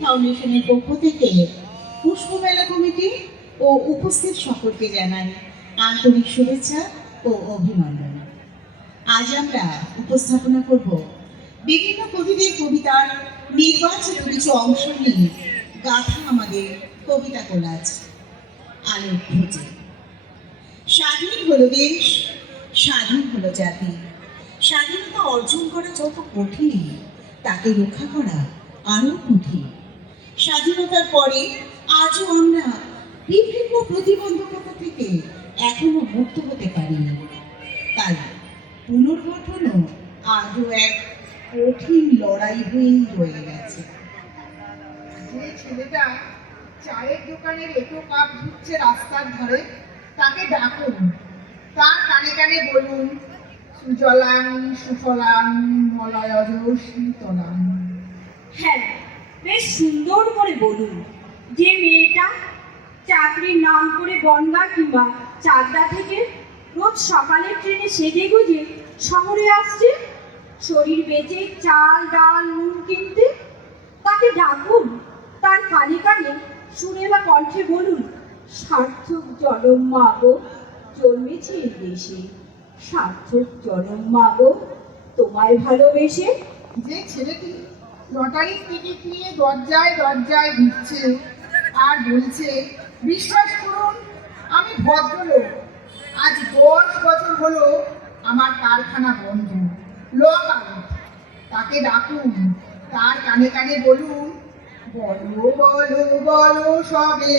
ফাউন্ডেশনের পক্ষ থেকে পুষ্পমেলা কমিটি ও উপস্থিত সকলকে জানাই আন্তরিক শুভেচ্ছা ও অভিনন্দন। আজ আমরা উপস্থাপনা করব বিভিন্ন কবিদের কবিতার নির্বাচিত কিছু অংশ নিয়ে গাথা আমাদের কবিতা কোলাজ। আলোক খোঁজে। স্বাধীন হলো দেশ, স্বাধীন হলো জাতি। স্বাধীনতা অর্জন করা যত কঠিন, তাকে রক্ষা করা আরো কঠিন। স্বাধীনতার পরে আজও আমরা বিভিন্ন প্রতিবন্ধকতা থেকে এখনো মুক্ত হতে পারিনি। তাই পুনর্গঠনও আজও এক কঠিন লড়াই হয়েই রয়ে গেছে। যে ছেলেটা চায়ের দোকানের এটো কাপ ধুচ্ছে রাস্তার ধারে, তাকে ডাকুন, তার কানে কানে বলুন, সুজলাং সুফলাং মলয়জ শীতলাং। হ্যাঁ, বেশ সুন্দর করে বলুন। যে মেয়েটা চাকরির নাম করে বনগা কিংবা চাকদা থেকে রোজ সকালের ট্রেনে সেজে গুজে শহরে আসছে শরীর বেঁচে চাল ডাল নুন কিনতে, তাকে ডাকুন, তার কানে কানে সুরেলা কণ্ঠে বলুন, সার্থক জনম মাগো জন্মেছে এই দেশে, সার্থক জনম মাগো তোমায় ভালোবেসে। যে ছেলেটি লটারির টিকিট নিয়ে দরজায় দরজায় ঘুরছে আর বলছে, বিশ্বাস করুন আমি ভদ্রলোক, আজ 10 বছর হলো আমার কারখানা বন্ধ, লক আউট, তাকে ডাকুন, তার কানে কানে বলুন, বলো বলো বলো সবে,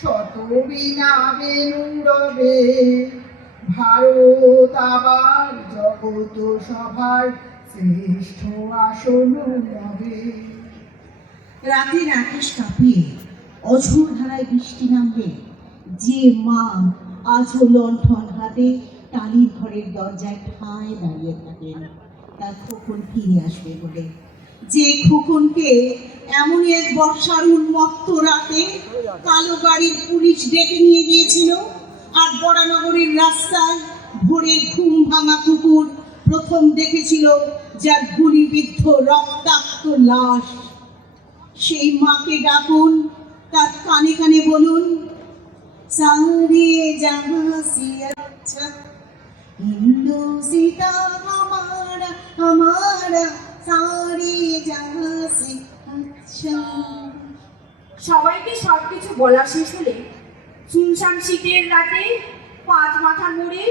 শত বিনা বেনু রবে, ভারত আবার জগত সভার শ্রেষ্ঠ আসন হবে। রাতের আকাশ কাঁপিয়ে অঝোর ধারায় বৃষ্টি নামবে, যে মা আজও লণ্ঠন হাতে টালির ঘরের দরজায় ঠায় দাঁড়িয়ে থাকেন তার খোকন ফিরে আসবে বলে। যে খোকনকে এমনই এক বর্ষার উন্মত্ত রাতে কালো গাড়ির পুলিশ ডেকে নিয়ে গিয়েছিল, আর বরানগরের রাস্তায় ভোরের ঘুম ভাঙা কুকুর প্রথম দেখেছিল যার গুলিবিদ্ধ রক্তাক্ত লাশ। সেই মাকে ডাকুন, তার কানে কানে বলুন, সারে জাহাঁ সে আচ্ছা হিন্দু সীতা হামারা হামারা সারে জাহাঁ সে আচ্ছা। সবাইকে সবকিছু বলা শেষ হলে শুনশান শীতের রাতে 5 মাথার মোড়ে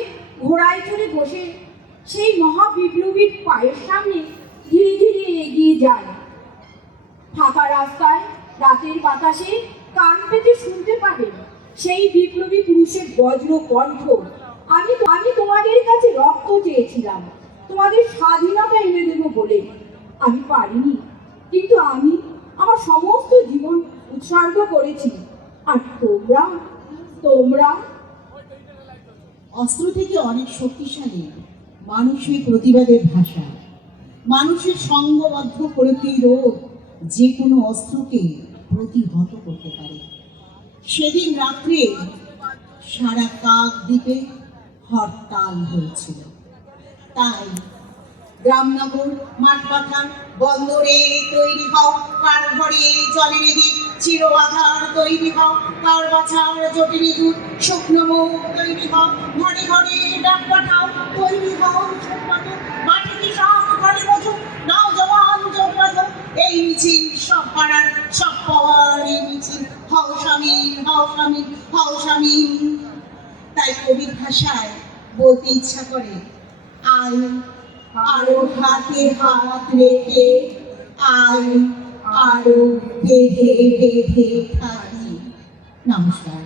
ঘোড়ায় চড়ে বসে সেই মহাবিপ্লবীর পায়ের সামনে ধীরে ধীরে এগিয়ে যায়। ফাঁকা রাস্তায় রাতের বাতাসে কান পেতে শুনতে পাবেন সেই বিপ্লবী পুরুষের বজ্র কণ্ঠ, আমি তোমাদের কাছে রক্ত চেয়েছিলাম, তোমাদের স্বাধীনতা এনে দেবো বলে। আমি পারিনি, কিন্তু আমি আমার সমস্ত জীবন উৎসর্গ করেছি। আর তোমরা তোমরা অস্ত্র থেকে অনেক শক্তিশালী মানুষের প্রতিবাদের ভাষা। মানুষের সংঘবদ্ধ প্রতিরোধ যে কোনো অস্ত্রকে প্রতিহত করতে পারে। সেদিন রাত্রে সারা কাকদ্বীপে হরতাল হয়েছিল। তাই গ্রামনগর মাঠপাথার বন্দরে তৈরি হও, কার ঘরে জলের দ্বীপ চির আধার তৈরি হও, কার বাছার জটিল দুধ শুকনো মুখ তৈরি হও, ঘরে ঘরে ডাক পাঠাও তৈরি হও মাটি কিষান ঘরে মজুর নাও জওয়ান যোগ বাঁধো। এই মিছিল সব পাড়ার সব পাওয়ার এই মিছিল, হও শামিল হও শামিল হও শামিল। তাই কবির ভাষায় বলতে ইচ্ছা করে, আয় আরো হাতে হাত রেখে, আয় আরো বেঁধে বেঁধে থাকি। নমস্কার।